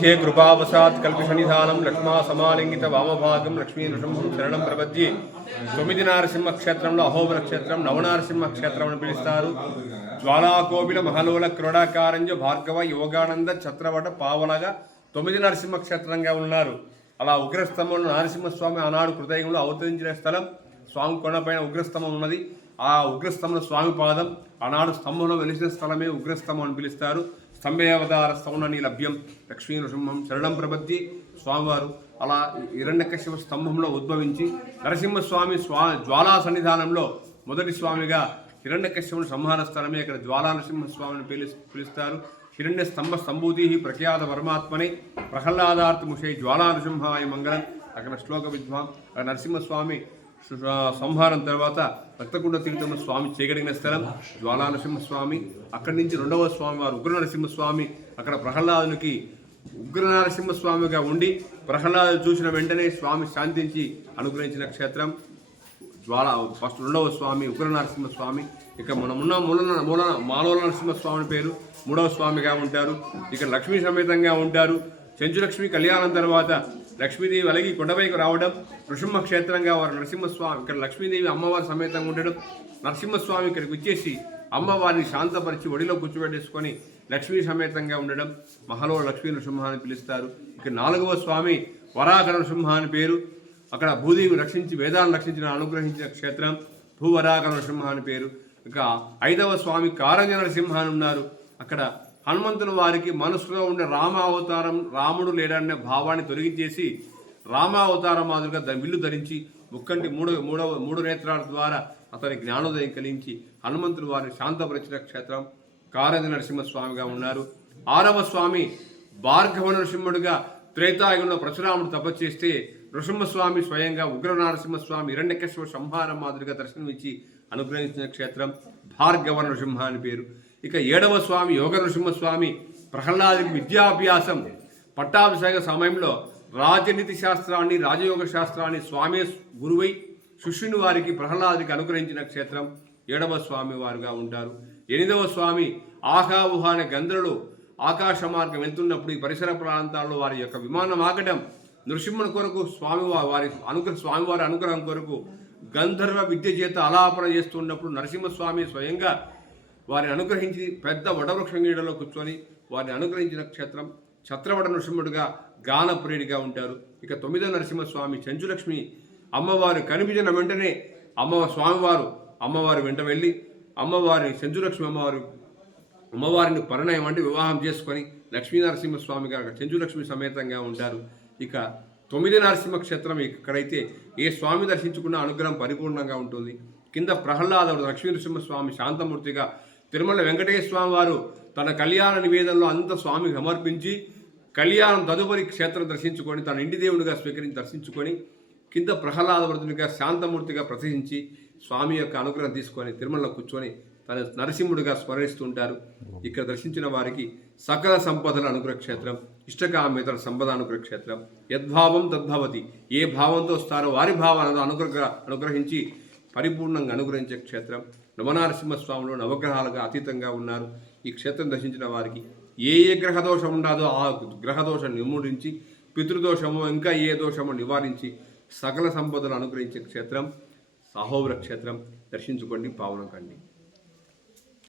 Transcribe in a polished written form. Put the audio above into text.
हे कृपावसात् कल्पिशनिधानं लक्ष्मा समालिंगित वामभागं लक्ष्मी नृसिंहं शरणं प्रपद्ये తొమ్మిది నారసింహ క్షేత్రంలో అహోబల క్షేత్రం నవనారసింహ క్షేత్రం అని పిలుస్తారు. జ్వాలాకోవిల మహలోల క్రోడాకారంజ భార్గవ యోగానంద ఛత్రవట పావలగా 9 నరసింహ క్షేత్రంగా ఉన్నారు. అలా ఉగ్రస్తంభంలో నరసింహస్వామి ఆనాడు కృతయుగంలో అవతరించిన స్థలం స్వామి కొండపైన ఉగ్రస్తంభం ఉన్నది. ఆ ఉగ్రస్తంభంలో స్వామి పాదం ఆనాడు స్తంభంలో వెలిసిన స్థలమే ఉగ్రస్తంభం అని పిలుస్తారు. స్తంభేవతార స్తౌనని లభ్యం లక్ష్మీ నృసింహం శరణం ప్రపద్ది. స్వామివారు అలా హిరణ్యకశిప స్తంభంలో ఉద్భవించి నరసింహస్వామి జ్వాలా సన్నిధానంలో మొదటి స్వామిగా హిరణ్యకశిపుని సంహార స్థలమే ఇక్కడ జ్వాలా నరసింహస్వామిని పిలుస్తారు. హిరణ్య స్తంభ సంభూతి ప్రఖ్యాత పరమాత్మని ప్రహ్లాదార్థముషై జ్వాలా నరసింహాయ మంగళం. అక్కడ శ్లోక విద్వాం నరసింహస్వామి సంహారం తర్వాత రక్తకుండ తీర్థంలో స్వామి చేయగలిగిన స్థలం జ్వాలా నరసింహస్వామి. అక్కడి నుంచి రెండవ స్వామి వారు ఉగ్ర నరసింహస్వామి. అక్కడ ప్రహ్లాదునికి ఉగ్ర నరసింహస్వామిగా ఉండి ప్రహ్లాదు చూసిన వెంటనే స్వామి శాంతించి అనుగ్రహించిన క్షేత్రం రెండవ స్వామి ఉగ్ర నరసింహస్వామి. ఇక మనమున్న మాలోల నరసింహస్వామి పేరు మూడవ స్వామిగా ఉంటారు. ఇక్కడ లక్ష్మీ సమేతంగా ఉంటారు. చెంచులక్ష్మి కళ్యాణం తర్వాత లక్ష్మీదేవి అలగి కొండపైకి రావడం నృసింహ క్షేత్రంగా వారు నరసింహస్వామి. ఇక్కడ లక్ష్మీదేవి అమ్మవారి సమేతంగా ఉండడం, నరసింహస్వామి ఇక్కడికి వచ్చేసి అమ్మవారిని శాంతపరిచి ఒడిలో కూర్చోబెట్టేసుకొని లక్ష్మీ సమేతంగా ఉండడం మహలో లక్ష్మీ నృసింహ అని పిలుస్తారు. ఇక 4వ స్వామి వరాహ నృసింహ అని పేరు. అక్కడ భూదేవి రక్షించి వేదాలను రక్షించిన అనుగ్రహించిన క్షేత్రం భూవరాహ నృసింహ అని పేరు. ఇక 5వ స్వామి కారంజ నరసింహ అని ఉన్నారు. అక్కడ హనుమంతుని వారికి మనసులో ఉండే రామావతారం రాముడు లేడనే భావాన్ని తొలగించేసి రామావతారం మాదిరిగా విల్లు ధరించి ముక్కంటి మూడు నేత్రాల ద్వారా అతని జ్ఞానోదయం కలిగించి హనుమంతుని వారిని శాంతపరిచిన క్షేత్రం కారంజ నరసింహస్వామిగా ఉన్నారు. 6వ స్వామి భార్గవ నరసింహుడిగా త్రేతాయుగంలో పరశురాముడు తపస్చేస్తే నృసింహస్వామి స్వయంగా ఉగ్ర నరసింహస్వామి హిరణ్యకశిప సంహారం మాదిరిగా దర్శనమిచ్చి అనుగ్రహించిన క్షేత్రం భార్గవ నరసింహ అని పేరు. ఇక 7వ స్వామి యోగ నరసింహస్వామి ప్రహ్లాదునికి విద్యాభ్యాసం పట్టాభిషేక సమయంలో రాజనీతి శాస్త్రాన్ని రాజయోగ శాస్త్రాన్ని స్వామి గురువై శిష్యుని వారికి ప్రహ్లాదునికి అనుగ్రహించిన క్షేత్రం 7వ స్వామి వారుగా ఉంటారు. 8వ స్వామి ఆకావుహ అనే గంధర్వులు ఆకాశ మార్గం వెళ్తున్నప్పుడు ఈ పరిసర ప్రాంతాల్లో వారి యొక్క విమానం ఆగడం నృసింహుని కొరకు స్వామివారి అనుగ్రహం కొరకు గంధర్వ విద్య చేత ఆలాపన చేస్తున్నప్పుడు నరసింహస్వామి స్వయంగా వారిని అనుగ్రహించి పెద్ద వటవృక్షం నీడలో కూర్చొని వారిని అనుగ్రహించిన క్షేత్రం ఛత్రవట నృసింహుడిగా గానప్రియుడిగా ఉంటారు. ఇక 9వ నరసింహస్వామి చెంచులక్ష్మి అమ్మవారు కనిపించిన వెంటనే అమ్మవారు వెంట వెళ్ళి చెంచులక్ష్మి అమ్మవారిని పరిణయం అంటే వివాహం చేసుకొని లక్ష్మీ నరసింహస్వామిగా చెంచులక్ష్మి సమేతంగా ఉంటారు. ఇక 9 నరసింహ క్షేత్రం ఇక్కడైతే ఏ స్వామి దర్శించుకున్న అనుగ్రహం పరిపూర్ణంగా ఉంటుంది. కింద ప్రహ్లాదుడు లక్ష్మీ నరసింహస్వామి శాంతమూర్తిగా తిరుమల వెంకటేశ్వర స్వామి వారు తన కళ్యాణ నివేదనలో అంత స్వామికి సమర్పించి కళ్యాణం తదుపరి క్షేత్రం దర్శించుకొని తన ఇంటి దేవుడిగా స్వీకరించి దర్శించుకొని కింద ప్రహ్లాదవర్ధునిగా శాంతమూర్తిగా ప్రతిష్ఠించి స్వామి యొక్క అనుగ్రహం తీసుకొని తిరుమలలో కూర్చొని తన నరసింహుడిగా స్మరిస్తుంటారు. ఇక్కడ దర్శించిన వారికి సకల సంపదల అనుగ్రహ క్షేత్రం ఇష్టకామేతర సంపద అనుగ్రహ క్షేత్రం యద్భావం తద్భవతి. ఏ భావంతో వస్తారో వారి భావాలను అనుగ్రహించి పరిపూర్ణంగా అనుగ్రహించే క్షేత్రం నవనారసింహస్వాములు నవగ్రహాలుగా అతీతంగా ఉన్నారు. ఈ క్షేత్రం దర్శించిన వారికి ఏ గ్రహదోషం ఉండదో ఆ గ్రహదోషం నిర్మూలించి పితృదోషమో ఇంకా ఏ దోషమో నివారించి సకల సంపదలు అనుగ్రహించే క్షేత్రం అహోబల క్షేత్రం. దర్శించుకోండి, పావనం కండి.